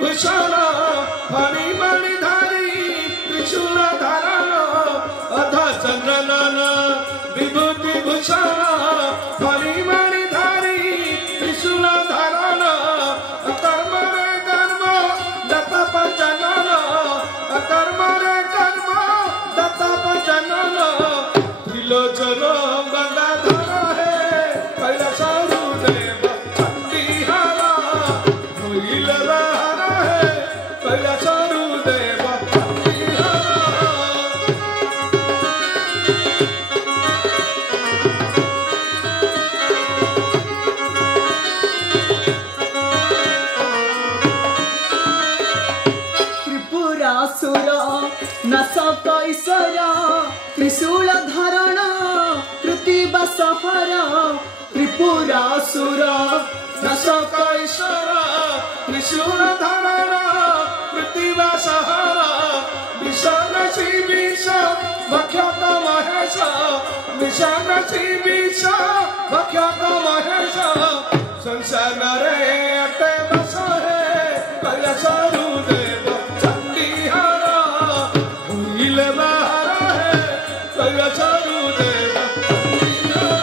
भूषण फणिमणि धारी त्रिशूल धारण अध चंद्रनन विभूति भूषण फणिमणि धारी त्रिशूल धारण कर्म रे कर्म दत्त पंचनन कर्म रे कर्म दत्त पंचनन त्रिलोचन गंगाधर है कैलास देव चंडीहारा भोइल बाहर है कैलास देव चंडीहारा त्रिपुरासुर नाशक ईश्वर त्रिशूल धारण कृतिबा सहर त्रिपुरासुर नाशक ईश्वर त्रिशूल धारण कृतिबा सहर विषण श्री विष भक्षक महेश विषण श्री विष भक्षक महेश संसार रे अटे बस है कैलास देव चंडीहारा भूइल बाहर है कैलास देव चंडीहारा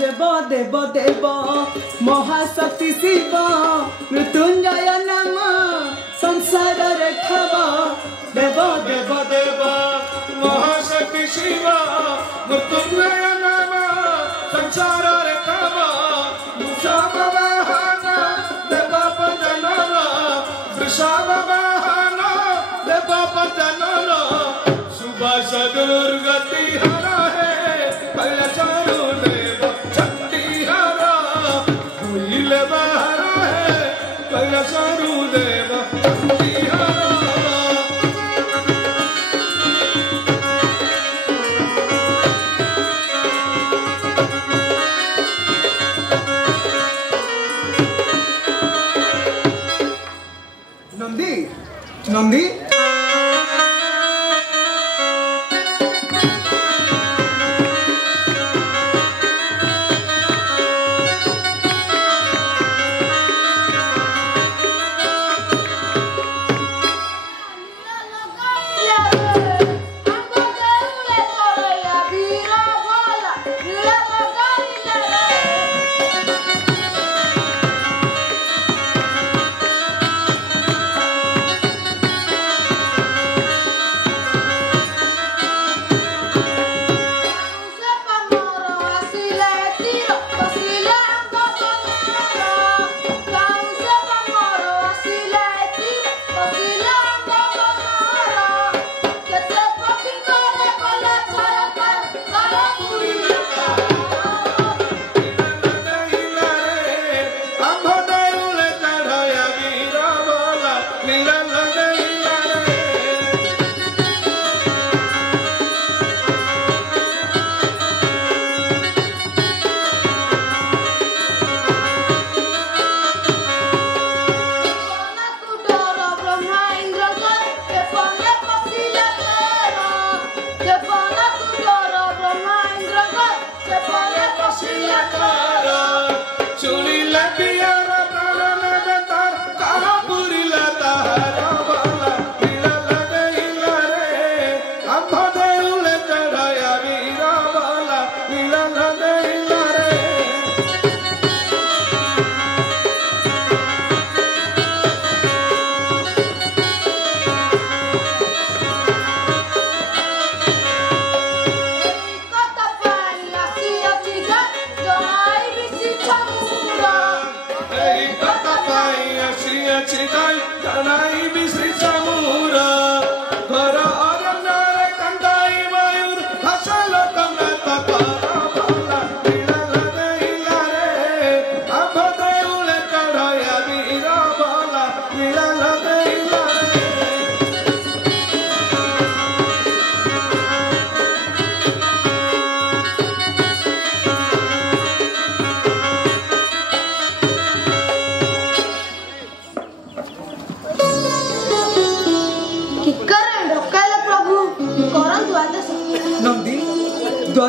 देव देव देव महाशक्ति शिव मृत्युंजय नाम संसार रेखव देव देव देव महाशक्ति शिव मृत्युंजय नाम संसार रेखव वृषभ वाहन देव पंचनन वृषभ वाहन देव पंचनन सुभाष दुर्गति हर है कैलास देव चंडीहारा भूइल बाहर है कैलास देव चंडीहारा नंदी नंदी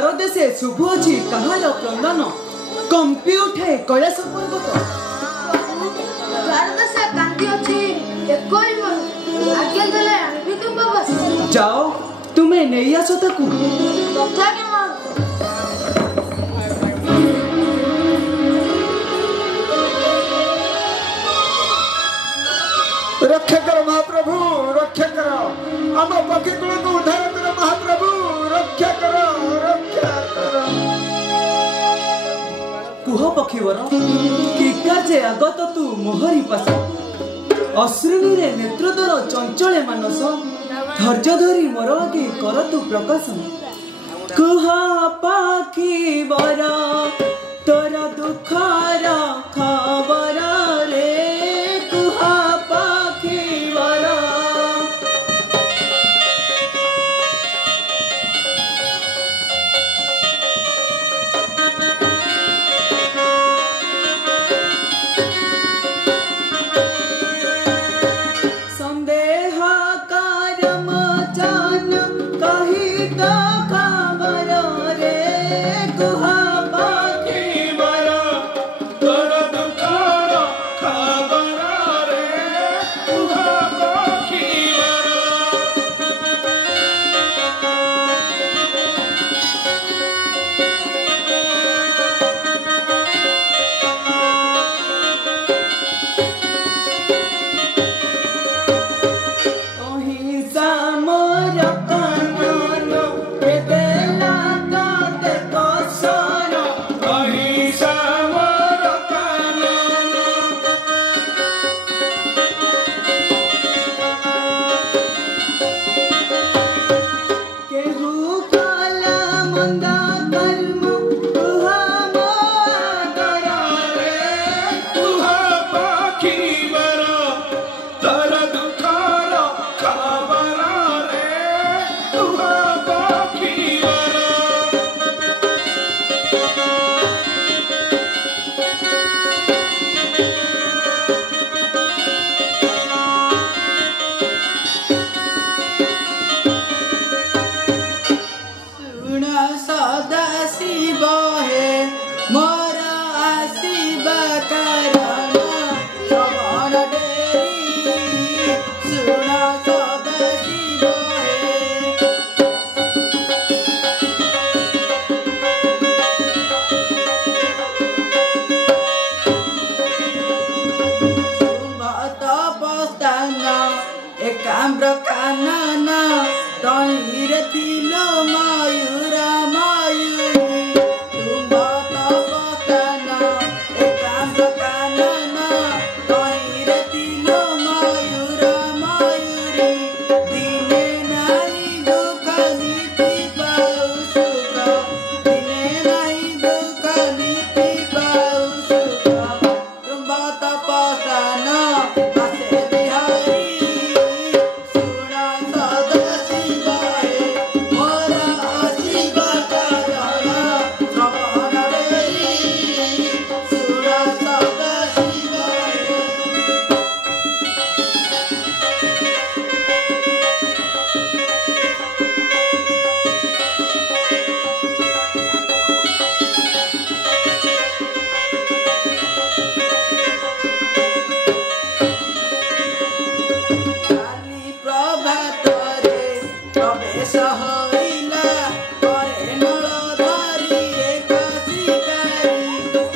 परदेशे शुभ अछि कहार क्रंदन कंपी उठे कैलाश पर्वत भारतसे कांति अछि एकई मन आज्ञा देले आनबि तुम बाबा जाओ तुम्हें नहीं आसो ताकू तथा के मां रक्षा करो महाप्रभु रक्षा करो आम पक्षी कुल को उद्धार करो महाप्रभु रक्षा करो कुह पक्षीवर कि कार्य आगत तू मोहरी पास अश्रुनी रे नेत्रदर चंचले मानस धैर्य धरी मोर आगे कर तू प्रकाशन कुह पक्षीवर तोर दुखर खबर रे कुह पक्षीवर संदेह करम जान कही तो खबर रे कुह पक्षीवर तोर दुखर खबर रे कुह पक्षीवर अहिंसा मोर कानन बेदेला काते कसन अहिंसा मोर कानन केहू काला मंदा कर्म कुहा मोर रे कुह पक्षीवर तोर दुखर खबर रे कुह पक्षीवर सुन सदा शिव हे मोर आशिव कारण श्रवण डेरी सुन सदा शिव हे शुंभत पस्तान एकाम्र कानन तहिर तिलो मयूर मयूरी शुंभत पस्तान एकाम्र कानन तहिर तिलो मयूर मयूरी दिने नाई दुख नीति पाउ सुख दिने नाई दुख नीति पाउ सुख शुंभत पस्तान आसे बिहारी सुन सदा शिव हे मोर आशिव कारण श्रवण डेरी सुन सदा शिव हे काली प्रभातरे प्रवेश होइला करे नरधरी एक शिकारी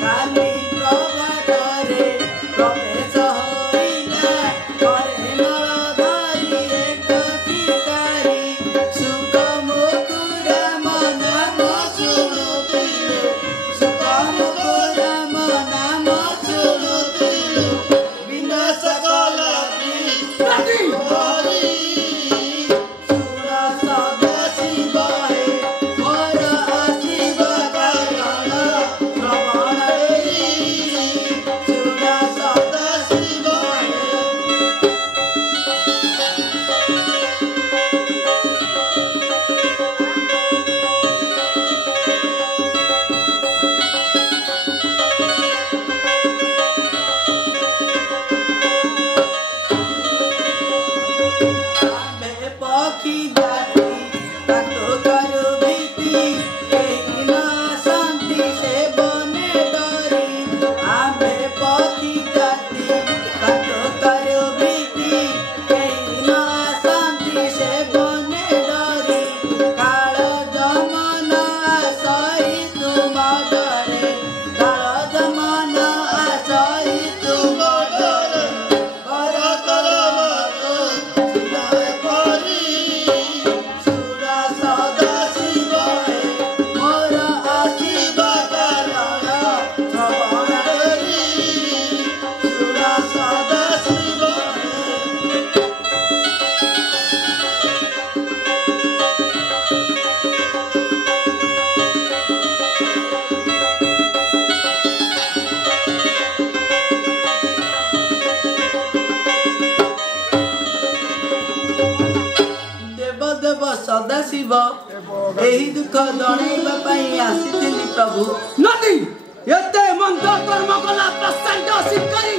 काली प्रभातरे प्रवेश होइला करे नरधरी एक शिकारी सुख मुकुर नाम सुनुतिलु सुख मुकुर नाम सुनुतिलु विनाश कला हरि सुर सदा सदाशिव एही दुख जणैबा पई आसीथिली प्रभु। नदी एते मंद कर्म कला प्रशांत शिकारी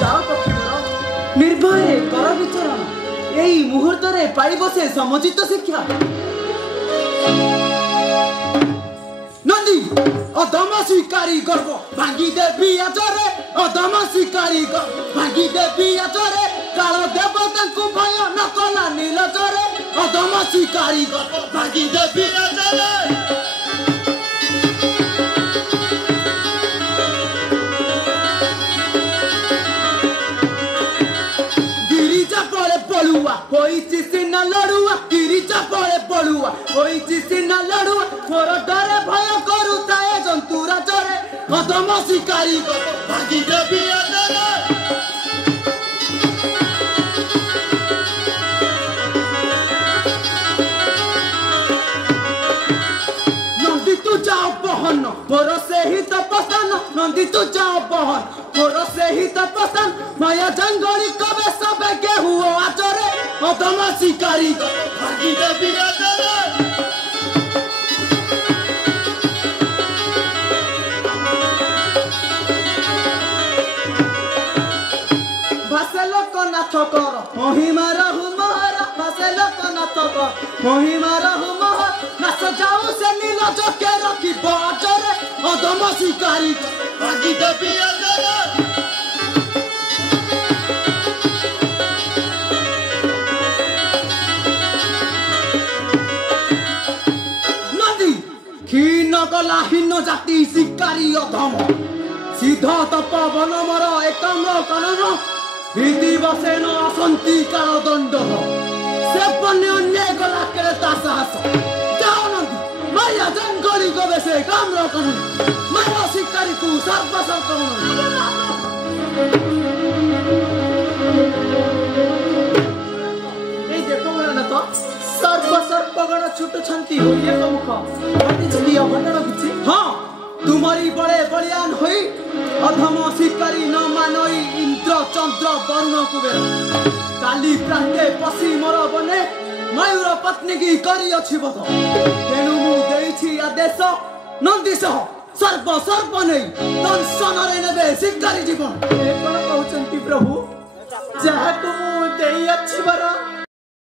जाओ पक्षीवर निर्भय कर विचरण एई मुहूर्त रे पाइब से समुचित शिक्षा। नदी अधम शिकारी गर्व भांगी देवी आचरे अधम शिकारी भांगी देवी आचरे काल देवता को भय न कला नीलचरे अधम शिकारी गर्व भांगी देवी आचरे। होइछि सिना लड़ुआ गिरिजा पड़े पड़ुआ होइछि सिना लड़ुआ मोर डरे भय करू ताए जंतुरा चरे अधम शिकारी भागी देवी आचरे। नंदी तू जाओ बहन मोर से ही तपसन नंदी तू जाओ बहन मोर से ही तपसन माया जंगली कबे सबे गेहूं आचरे अधम शिकारी भागी देवी आचरे। भासे लोक नाथ कर महिमा रहु महर भासे लोक नाथ कर महिमा रहु महर नाच जाऊ से नील चके रखी बाचरे अधम शिकारी भागी देवी आचरे। क्षीण गला हीन जाति शिकारी अधम सिद्ध तपवन मर एकाम्र कानन विधि बसेन असंति काल दंड से पन्ने अन्याय गला के साहस जाओ नंदी माया जंगली गवे से काम्र कानन माया शिकारी को सर्प ए देखो ना तो सर्प गण छुट छंती हो ये मुख माटी छली अभंडन किछि हां तुम्हारी बड़े बलियान होई अधम शिकारी न मानई इंद्र चंद्र वरुण कुबेर काली प्रांते पसी मोर बने मयूर पत्नी की करी अछि बध तेनु मु देछि आदेश नंदी सह सर्प नै दंशन रे नेबे शिकारी जीवन ए कोन कहउचंती प्रभु जहा को मु देई अछि बर